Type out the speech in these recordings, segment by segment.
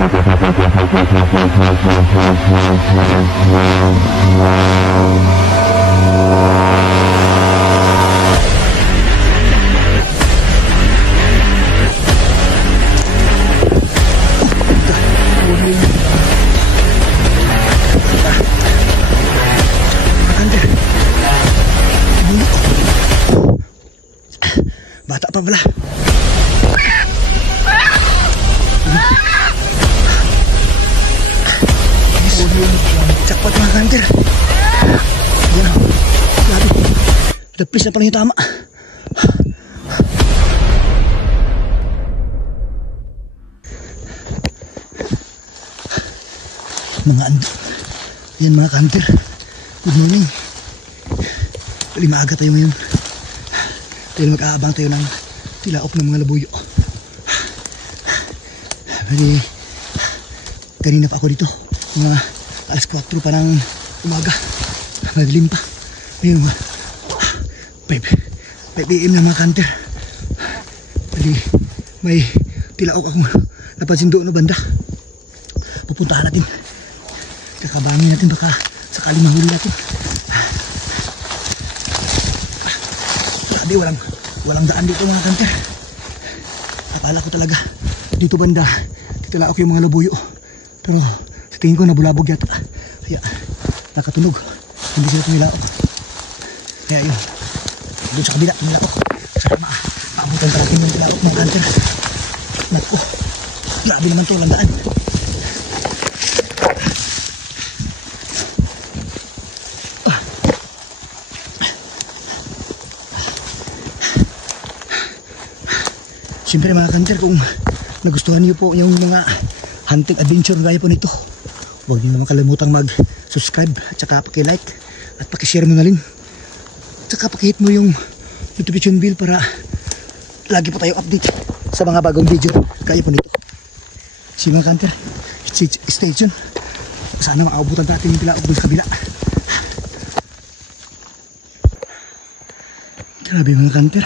Bata pa pala. Jackpot mga kanter. Yan o. Grabe. Lapis na pala yung tama. Mga ando. Yan mga kanter. Good morning. Pali maaga tayo ngayon. Dahil mag-aabang tayo ng tilaok ng mga labuyo. Bali, kanina pa ako dito. Mga alas 4 pa ng umaga. Madilim pa. Ngayon, 5 AM na mga kanter. Bali, may tilaok akong napansin doon no banda. Pupuntahan natin. Kakabangin natin baka sakali mahuli natin. Grabe, walang daan dito mga kanter. Akala ko talaga dito banda titila ako yung mga labuyo, pero sa tingin ko nabulabog yata, kaya nakatunog, hindi sila tumilaok. Kaya yun, doon sa kabila tumilaok. Sana maabutan talaga yung tilaok mga kanter. Naku, grabe naman to, walang daan. Siyempre mga kanter, kung nagustuhan niyo po yung mga hunting adventure gaya po nito, huwag niyo naman kalimutang mag-subscribe at saka paki-like at paki-share mo na rin. At saka paki-hit mo yung notification bell para lagi po tayo update sa mga bagong video gaya po nito. Si mga kanter, stay tuned. Sana maabutan natin yung tilaok doon sa kabila. Grabe mga kanter,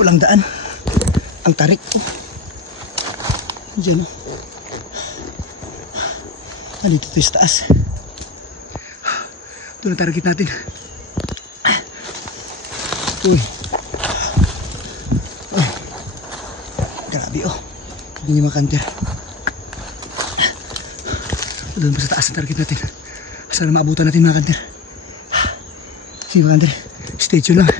walang daan. Ang tarik ko. Diyan o. Nandito tayo sa taas. Ito na target natin. Uy. Uy. Grabe o. Hindi niyo makanter. Doon pa sa taas ang target natin. Sana maabutan natin mga kanter. Sige mga kanter, stay tuned lang.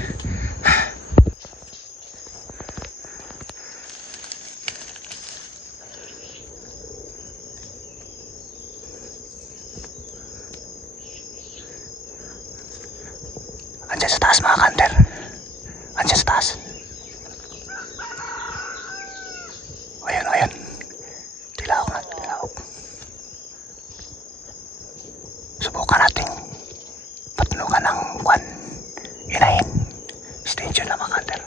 Andiyan sa taas mga kanter. Andiyan sa taas. Ayan, ayan. Tilaok na, tilaok. Subukan natin patnukan ng kwan. Inahin. Stay tuned na mga kanter.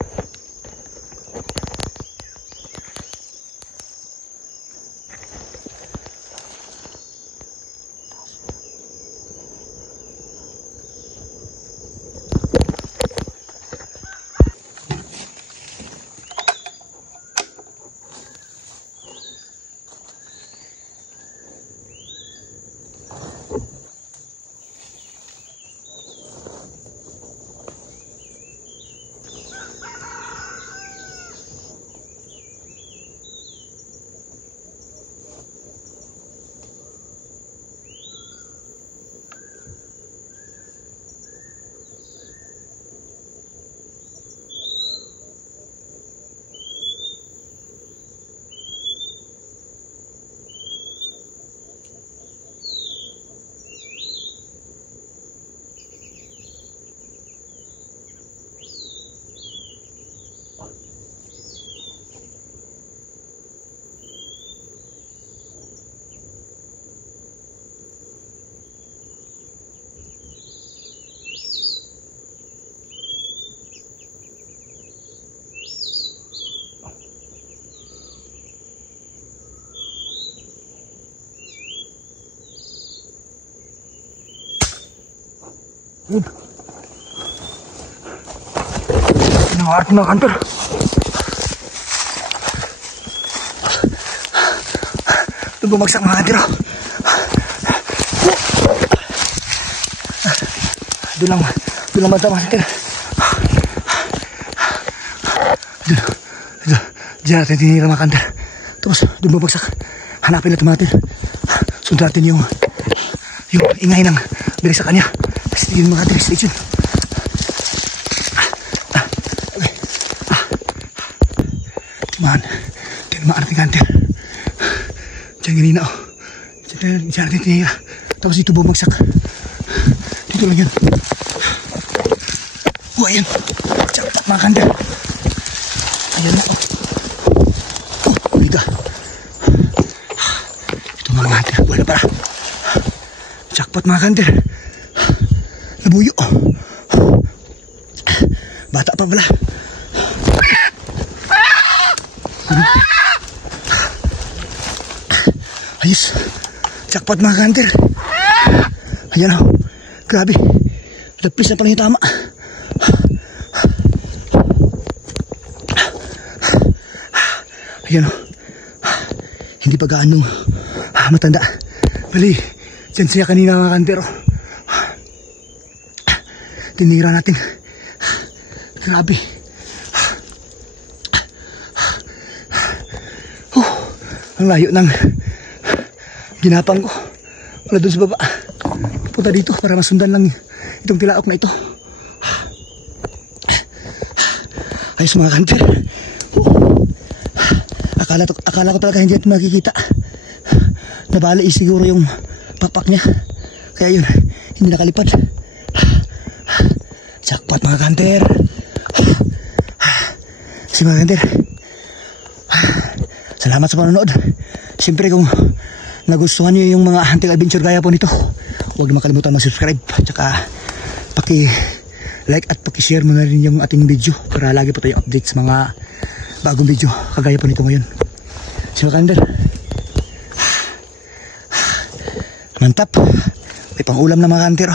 Pinangarap mga kanter. Doon bumagsak mga kanter. Doon lang banta mga kanter. Diyan natin tinira mga kanter. Tapos doon bumagsak. Hanapin natin mga kanter. Sundan natin yung ingay ng bilis sa kanya. Stay tuned mga kanter, stay tuned. Man, tinamaan natin kanter. Diyan ganina oh. Diyan natin tinira. Tapos dito bumagsak. Dito lang yun. Oh, ayan. Jackpot mga kanter. Ayan na oh. Oh, liga. Ito mga kanter. Buhay na para. Jackpot mga kanter. Labuyo. Bata pa pala. Ayos. Jackpot mga kanter. Ayan o. Grabe. Lapis na pala yung tama. Ayan o. Hindi pa gaano matanda. Bali, dyan siya kanina mga kanter o. Tinira natin. Grabe. Ang layo ng ginapang ko. Wala dun sa baba. Punta dito para masundan lang itong tilaok na ito. Ayos mga kanter. Akala ko talaga hindi natin makikita. Nabali siguro yung pakpak niya. Kaya yun, hindi nakalipad. Jackpot mga kanter. Si mga kanter, salamat sa panonood. Siyempre kung nagustuhan niyo yung mga hunting adventure gaya po nito, huwag na makalimutan mag-subscribe. Tsaka paki-like at paki-share mo na rin yung ating video para lagi po tayo update sa mga bagong video kagaya po nito ngayon. Si Makander, mantap. May pang ulam na mga kanter.